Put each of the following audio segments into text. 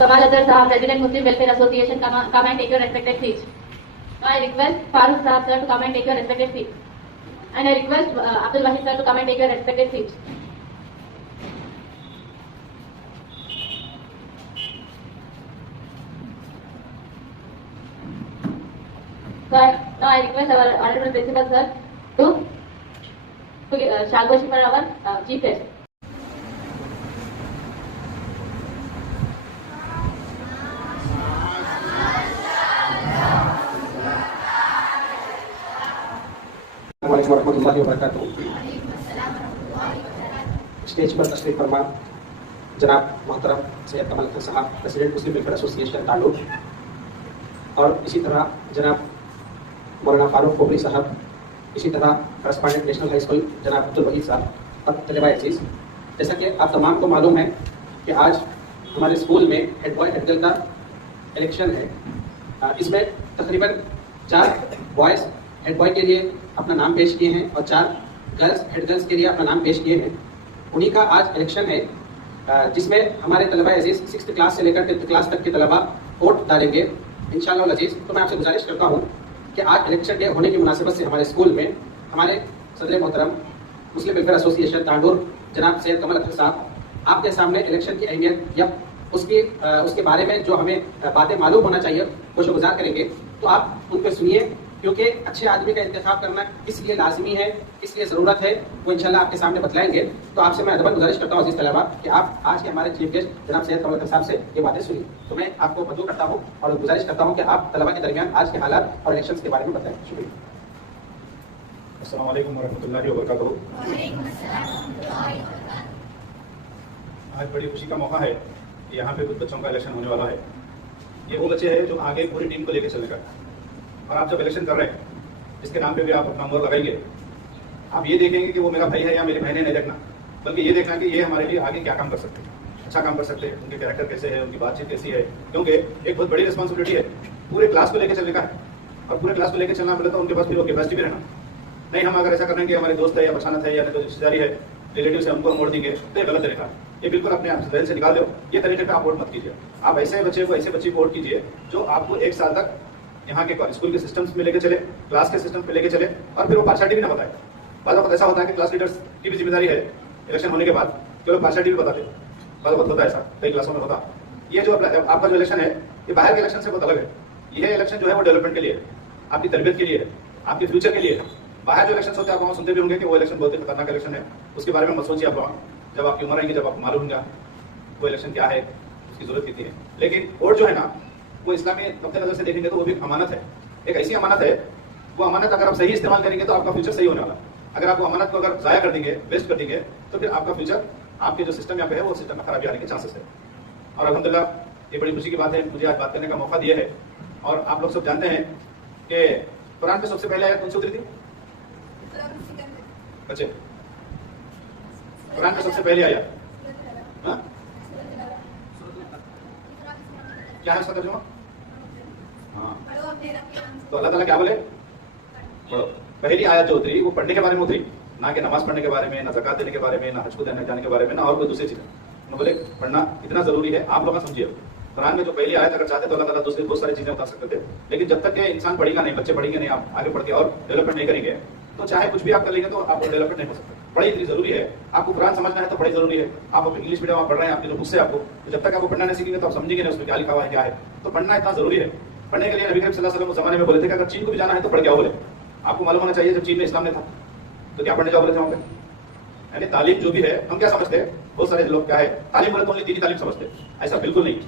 Kamal Azhar Sahab, President Muslim Welfare Association, come and take your respected seat. I request Farooq Sahab sir to come and take your respected seat. And I request Abdul Wahid sir to come and take your respected seat. So now I request our honorable principal sir to Shalgoshi for our chief guest. वरहमतुल्लाहि वबरकातुहू। Stage पर तशरीफ फरमा जनाब मोहतरम सैयद कमल अजहर साहब, president मुस्लिम welfare association ताल्लुक, और इसी तरह जनाब मौलाना फारूक कोबरी साहब, इसी तरह करस्पॉन्डेंट नेशनल हाई स्कूल जनाब अब्दुल वहीद साहब और तलबा अजीज। जैसा कि आप तमाम को मालूम है कि आज हमारे स्कूल में हेड बॉय हेड गर्ल का इलेक्शन है। इसमें तकरीबन 4 बॉयज़ हेड बॉय के लिए अपना नाम पेश किए हैं और 4 गर्ल्स हेड गर्ल्स के लिए अपना नाम पेश किए हैं। उन्हीं का आज इलेक्शन है, जिसमें हमारे तलबा अजीज 6th क्लास से लेकर 10th क्लास तक के तलबा वोट डालेंगे इंशाअल्लाह अजीज। तो मैं आपसे गुजारिश करता हूँ कि आज इलेक्शन डे होने की मुनासिबत से हमारे स्कूल में हमारे सदर मोहतरम मुस्लिम वेलफेयर एसोसिएशन तांडूर जनाब सैयद कमल अजहर साहब आपके सामने इलेक्शन की अहमियत या उसके बारे में जो हमें बातें मालूम होना चाहिए वो शुगुजार करेंगे। तो आप उन पर सुनिए, क्योंकि अच्छे आदमी का इंतखाब करना इसलिए लाजमी है, इसलिए ज़रूरत है, वो इंशाल्लाह आपके सामने बतलाएंगे। तो आपसे मैं अदबन गुजारिश करता हूँ अजीज तलबा कि आप आज के हमारे चीफ गेस्ट जनाब सैयद कमल अजहर साहब से ये बातें सुनिए। तो मैं आपको मदऊ करता हूँ और गुजारिश करता हूँ कि आप तलबा के दरमियान आज के हालात और इलेक्शन के बारे में बताएं। शुक्रिया। अस्सलाम वालेकुम वरहमतुल्लाहि वबरकातुहू। आज बड़ी खुशी का मौका है, यहाँ पे कुछ बच्चों का इलेक्शन होने वाला है। ये वो बच्चे हैं जो आगे पूरी टीम को लेकर चलने का, और आप जब इलेक्शन कर रहे हैं जिसके नाम पे भी आप अपना मोहर लगाएंगे, आप ये देखेंगे कि वो मेरा भाई है या मेरी बहन है, नहीं देखना, बल्कि ये देखना कि ये हमारे लिए आगे क्या काम कर सकते हैं, अच्छा काम कर सकते हैं, उनके कैरेक्टर कैसे है, उनकी बातचीत कैसी है। क्योंकि एक बहुत बड़ी रिस्पॉन्सिबिलिटी है, पूरे क्लास को लेकर चलने का है, और पूरे क्लास को लेकर चलना पड़े तो उनके पास फिर वो कैपेसिटी भी रहना। नहीं हम अगर ऐसा कर रहे हैं कि हमारे दोस्त है या पछानत है या तो रिश्तेदारी है, रिलेटिव से हमको मोड़ देंगे, तो ये गलत तरीका है। ये बिल्कुल अपने आप जहन से निकाल दो, ये तरीके का आप वोट मत कीजिए। आप ऐसे बच्चे को वोट कीजिए जो आपको 1 साल तक यहाँ के स्कूल के सिस्टम्स में लेके चले, क्लास के सिस्टम पे लेके चले, और फिर वो पार्शियलिटी भी ना बताए। बाद वक्त ऐसा होता है कि क्लास लीडर्स की भी जिम्मेदारी है इलेक्शन होने के बाद कि लोग पार्शियलिटी भी बताते, बाद वक्त होता है ऐसा, कई क्लासों में होता। ये जो आपका जो इलेक्शन है ये बाहर के इलेक्शन से बहुत अलग है। यह इलेक्शन जो है वो डेवलपमेंट के लिए है, आपकी तरबियत के लिए है, आपके फ्यूचर के लिए है। बाहर जो इलेक्शन होते हैं आप वहाँ सुनते भी होंगे कि वो इलेक्शन बहुत ही खतरनाक इलेक्शन है, उसके बारे में मत सोचिए। आप वहाँ जब आपकी उम्र आएगी, जब आपको मालूम होगा वो इलेक्शन क्या है, उसकी जरूरत कितनी है। लेकिन वोट जो है ना वो इस्लामी नक्ते नजर से देखेंगे तो वो भी अमानत है, एक ऐसी अमानत है। वो अमानत अगर आप सही इस्तेमाल करेंगे तो आपका फ्यूचर सही होने वाला। अगर आप वो अमानत को अगर जाया कर देंगे, वेस्ट कर देंगे, तो फिर आपका फ्यूचर, आपके जो सिस्टम यहाँ पे है वो सिस्टम में खराबी आने के चांसेस है। और अल्हम्दुलिल्लाह ये बड़ी खुशी की बात है, मुझे आज बात करने का मौका दिया है। और आप लोग सब जानते हैं कि कुरान में सबसे पहले आयत कौन सी उतरी थी बच्चे? कुरान में सबसे पहले आया क्या है उसका तर्जुमा? हाँ, तो अल्लाह ताला क्या बोले? पढ़ो। पहली आयत जो उतरी वो पढ़ने के बारे में उतरी, ना कि नमाज पढ़ने के बारे में, ना ज़कात देने के बारे में, ना हज को देने जाने के बारे में, ना और कोई दूसरी चीज। उन्होंने बोले पढ़ना इतना जरूरी है। आप लोग समझिए, कुरान में जो पहली आयत अगर चाहते तो अल्लाह ताला दूसरी बहुत सारी चीजें बता सकते थे, लेकिन जब तक ये इंसान पढ़ेगा नहीं, बच्चे पढ़ेंगे नहीं, आप आगे बढ़ के और डेवलपमेंट नहीं करेंगे, तो चाहे कुछ भी आप कर लेंगे तो आप डेवलपमेंट नहीं हो सकते। पढ़ाई इतनी जरूरी है, आपको कुरान समझना है तो पढ़ाई जरूरी है। आप इंग्लिश मीडियम में पढ़ रहे हैं, आपके जो बुक्स है आपको, तो जब तक आपको पढ़ना नहीं सीखेंगे तो आप समझेंगे नहीं उसमें क्या लिखा हुआ है क्या है। तो पढ़ना इतना जरूरी है। पढ़ने के लिए नबी करीम सल्लल्लाहु अलैहि वसल्लम उस जमाने में बोले थे कि अगर चीन को भी जाना है तो पढ़ के आओ बोले। आपको मालूम होना चाहिए जब चीन में इस्लाम नहीं था तो क्या पढ़ने जाओ बोले थे वहाँ पे? यानी तालीम जो भी है, हम क्या समझते हैं, बहुत सारे लोग क्या है तालीम बोले तो ओनली दीनी तालीम समझते हैं। ऐसा बिल्कुल नहीं।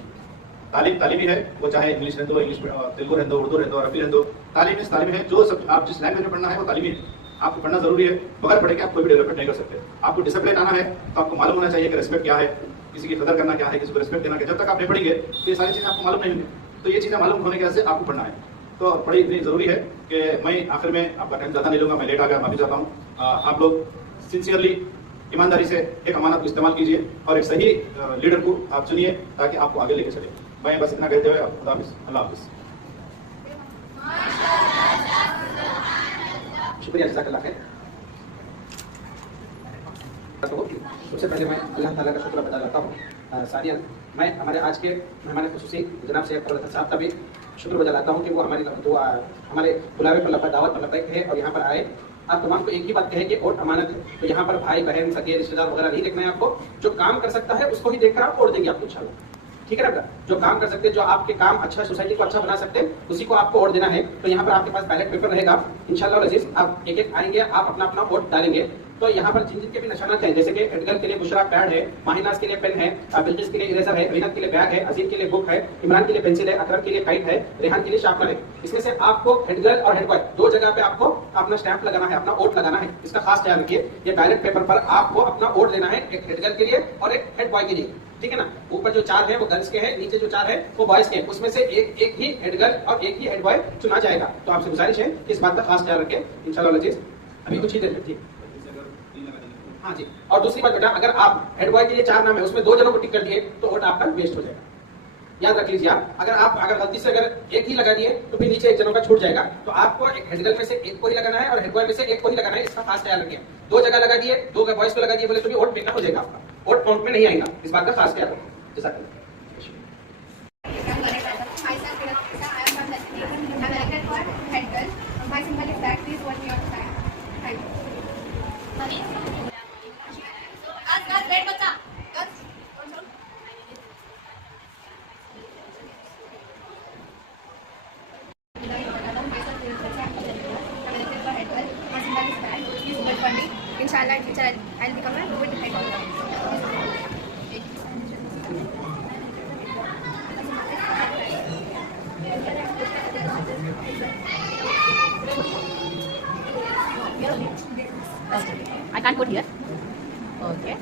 तालीम तालीमी है, वो चाहे इंग्लिश रहते हो, इंग्लिश तेलुगु रहते हो, उर्दू रहते हो, अरबी रहते हो, तालीम इस तालीम है। जो सब आप जिस लैंग्वेज में पढ़ना है वो तालीमी है, आपको पढ़ना जरूरी है। बगैर पढ़े के आप कोई भी डेवलपमेंट नहीं कर सकते। आपको डिसिप्लिन आना है तो आपको मालूम होना चाहिए कि रिस्पेक्ट क्या है, किसी की कदर करना क्या है, किसी को रिस्पेक्ट देना क्या। जब तक आप नहीं पढ़ेंगे तो ये सारी चीजें आपको मालूम नहीं होंगी। तो ये चीजें मालूम होने के वजह से आपको पढ़ना है। तो पढ़ाई इतनी जरूरी है कि मैं आखिर में आपका टाइम ज्यादा नहीं लूंगा, मैं लेट आ गया, माफी चाहता हूँ। आप लोग सिंसियरली, ईमानदारी से एक अमानत को इस्तेमाल कीजिए और एक सही लीडर को आप चुनिए ताकि आपको आगे लेके चले। मैं बस इतना कहते हुए अल्लाह हाफिज़। शुक्रिया, जज़ाकल्लाह खैर। सबसे पहले मैं अल्लाह ताला का शुक्र अदा करता हूँ। सानिया मैं हमारे आज के मेहमान खुसूसी जनाब सैयद अब्दुल साहब का भी शुक्र बजा लाता हूँ कि वो हमारे बुलावे पर लब्बा दावत पर लब्बैक है और यहाँ पर आए। आप तमाम को एक ही बात कहे कि वोट अमानत है, तो यहाँ पर भाई बहन सगे रिश्तेदार वगैरह नहीं देखना है आपको। जो काम कर सकता है उसको ही देखकर आप वोट देंगे आपको इंशाल्लाह, ठीक है ना। जो काम कर सकते हैं, जो आपके काम अच्छा सोसाइटी को अच्छा बना सकते हैं, उसी को आपको वोट देना है। तो यहाँ पर आपके पास बैलेट पेपर रहेगा इंशाल्लाह अजीज। आप एक एक आएंगे, आप अपना अपना वोट डालेंगे। तो यहाँ पर जिन जिनके भी निशानात हैं, जैसे कि एडगर के लिए बुशरा पैड है, माहिनाज के लिए पेन है, बिल्किस के लिए इरेजर है, रीनत के लिए बैग है, अजीम के लिए बुक है, इमरान के लिए पेंसिल है, अकरम के लिए काइट है, रेहान के लिए शार्पनर है। इसमें से आपको हेडगर और हेड बॉय दो जगह पे आपको अपना स्टैंप लगाना है, अपना वोट लगाना है। इसका खास ध्यान रखिए, ये बैलेट पेपर पर आपको अपना वोट देना है, एक हेडगर के लिए और एक हेड बॉय के लिए, ठीक है ना। ऊपर जो चार है वो गर्ल्स के हैं, नीचे जो चार है वो बॉयज के हैं। उसमें से एक ही हेड गर्ल और एक ही हेड बॉय चुना जाएगा। तो आपसे गुजारिश है कि इस बात का खास ध्यान रखें इंशाल्लाह अजीज। अभी कुछ ही देर में, ठीक, हाँ जी। और दूसरी बात बेटा, अगर आप हेड बॉय के लिए 4 नाम है, उसमें 2 जनों को टिक कर दिए तो वोट आपका वेस्ट हो जाएगा। याद रख लीजिए आप, अगर गलती से अगर एक ही लगा दिए तो फिर नीचे एक जनों का छूट जाएगा। तो आपको एक हेड गर्ल में से एक को ही लगाना है और हेड बॉय में से एक को ही लगाना है। इसका खास ख्याल रखिए। 2 जगह लगा दिए, 2 बॉयज को लगा दिए बोले तो भी वोट बेकार हो जाएगा, आपका वोट काउंट में नहीं आएगा। इस बात का खास ख्याल रखें। Inshallah, in future I'll become a good head. I can't put here. Okay.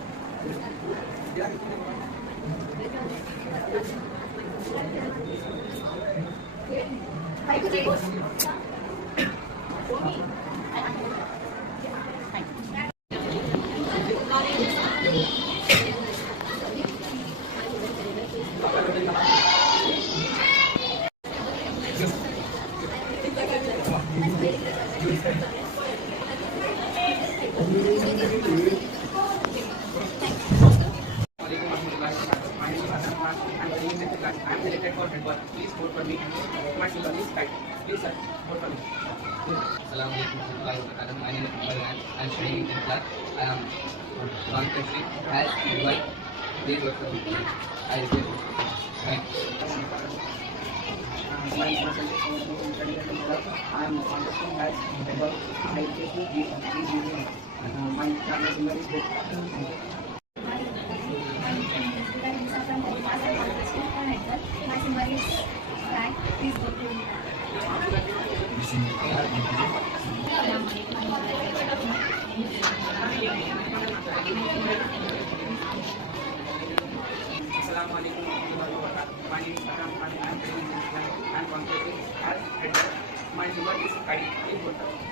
I'm elected for head boy. Please vote for me. My slogan is kite. Please sir, vote for me. Assalamu alaikum warahmatullahi wabarakatuh. My name is Imran. I am studying in 10th class. I am non-country as head. Please vote for me. I will. Thank you. I am contesting as head boy. I take you. Please use me. My camera symbol is good. My symbol is flag. Please vote for me. Assalamu alaikum warahmatullahi wabarakatuh. My name is Akram Khan. I am studying in 10th class. I am contesting as head boy. My symbol is kite. Please vote for me.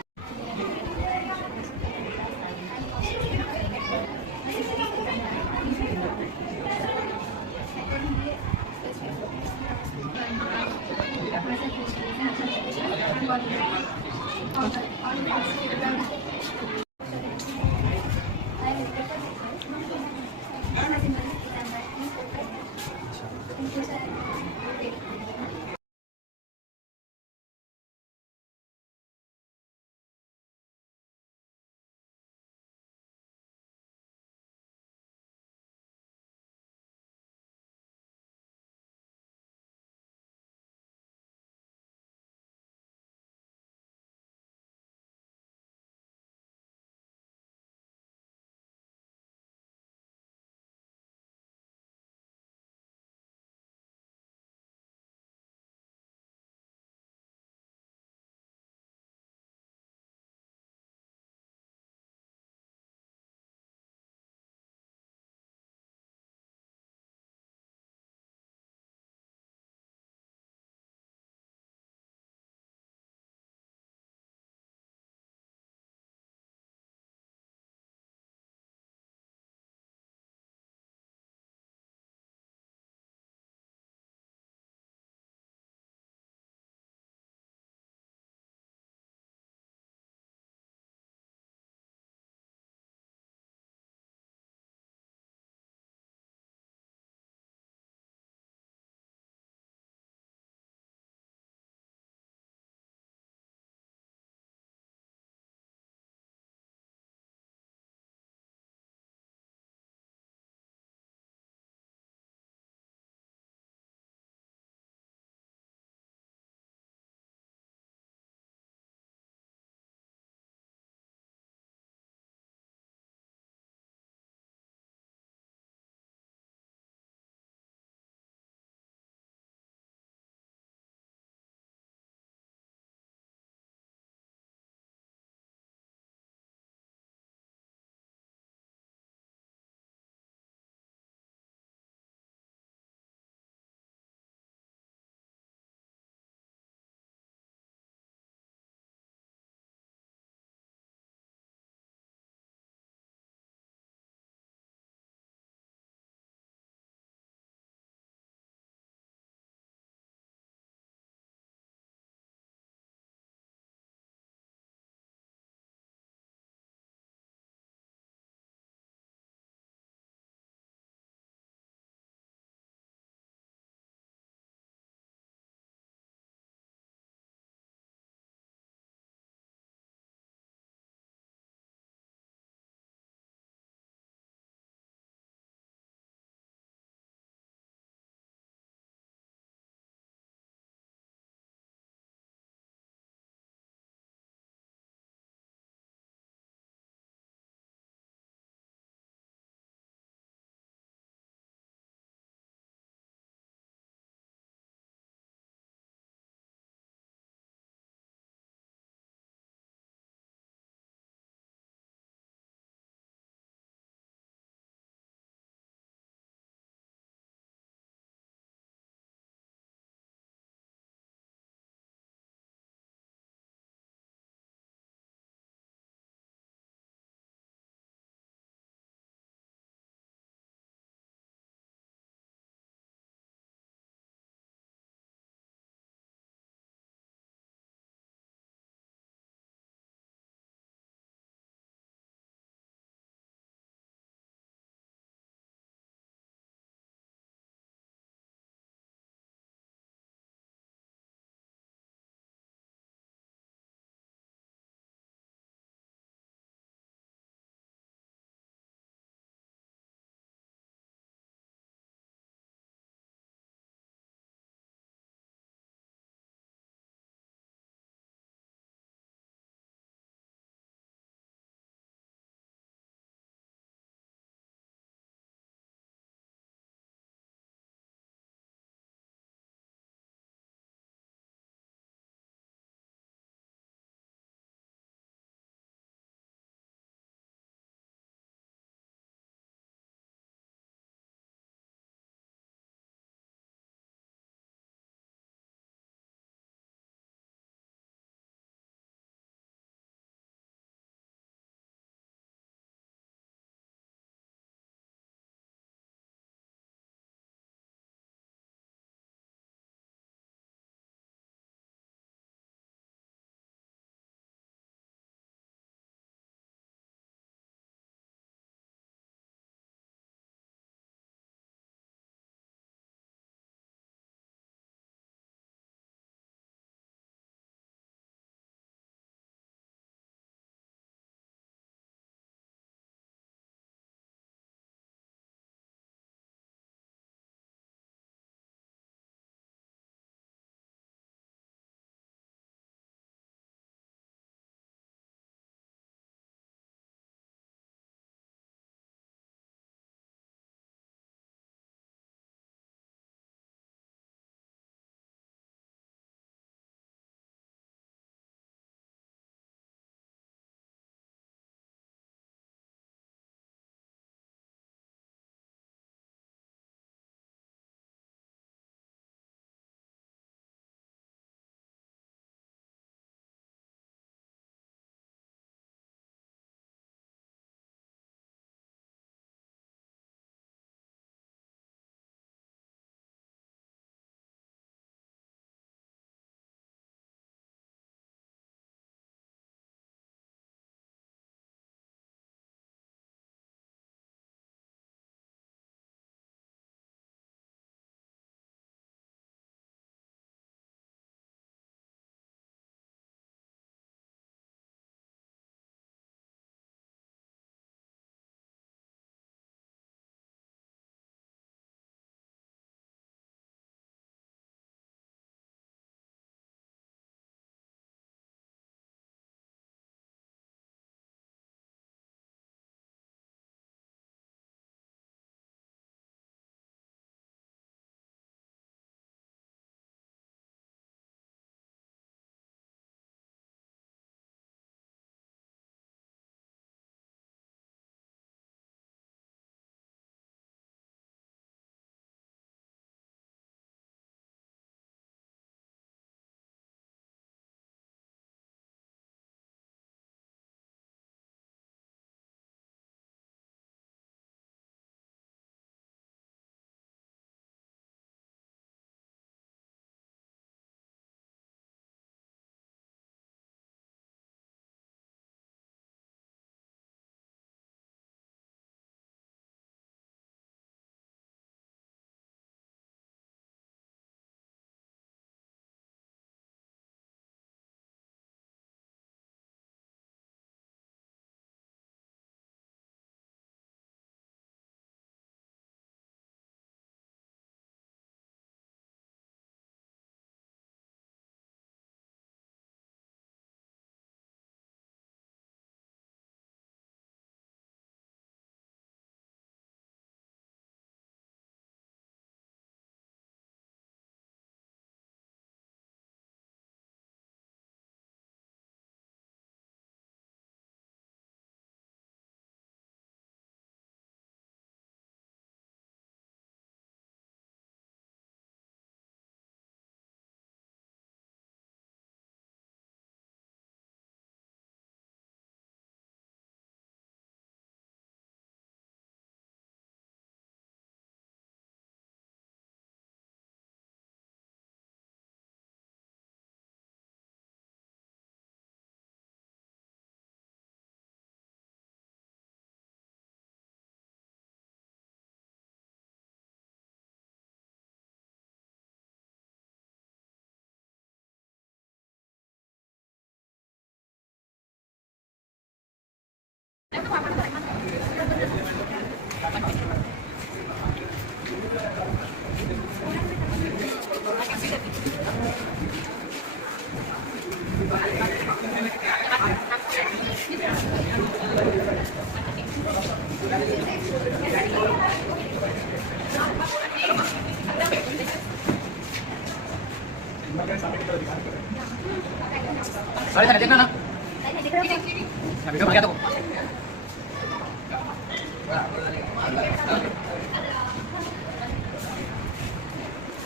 Video बना दो।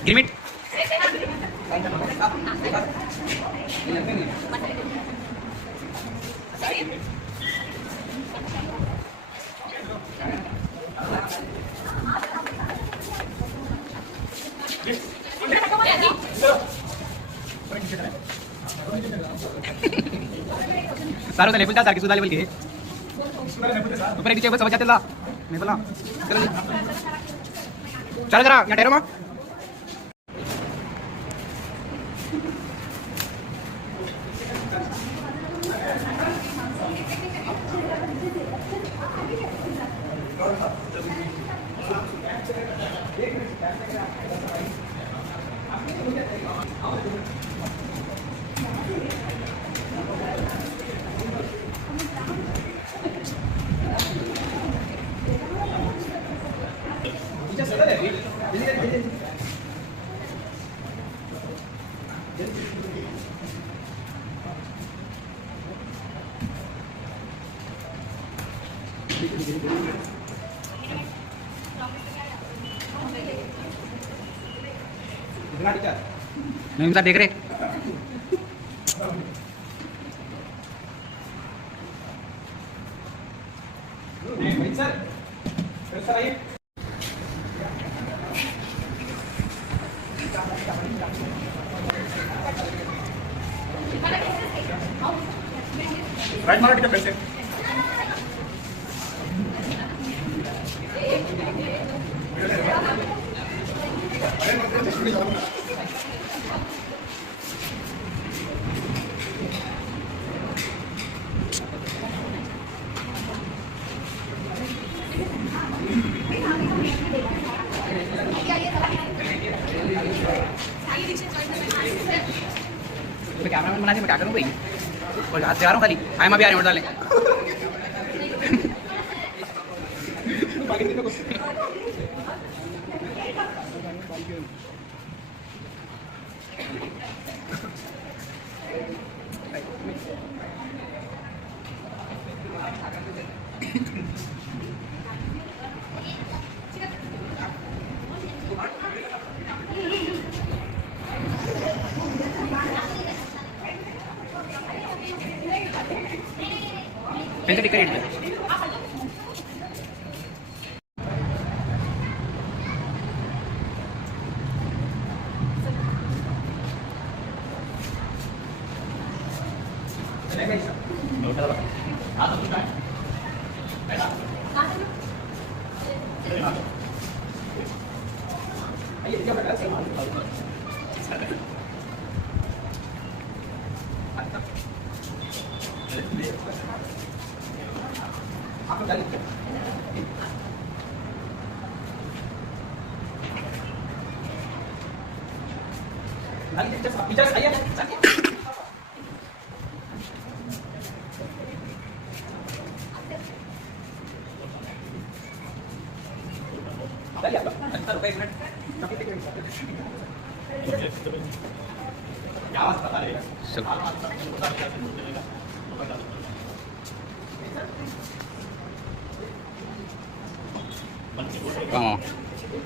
गिरमिट सारो त्या लेवलचा सारखी सुद्धा level घे ऊपर एक टेबल समझ जाते ला मैं बोला चल जरा या टेरो मा नहीं इंसान देख रहे राइट मारा टिकट पैसे कैमरामैन बना के मैं क्या करूँ भाई और हाथ से आ रहा हूँ खाली आए मैं भी आ रही हूँ डालने पेन से टिक कर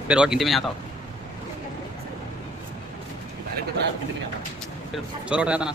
फिर और गिनती में नहीं आता फिर चोर उठ जाता ना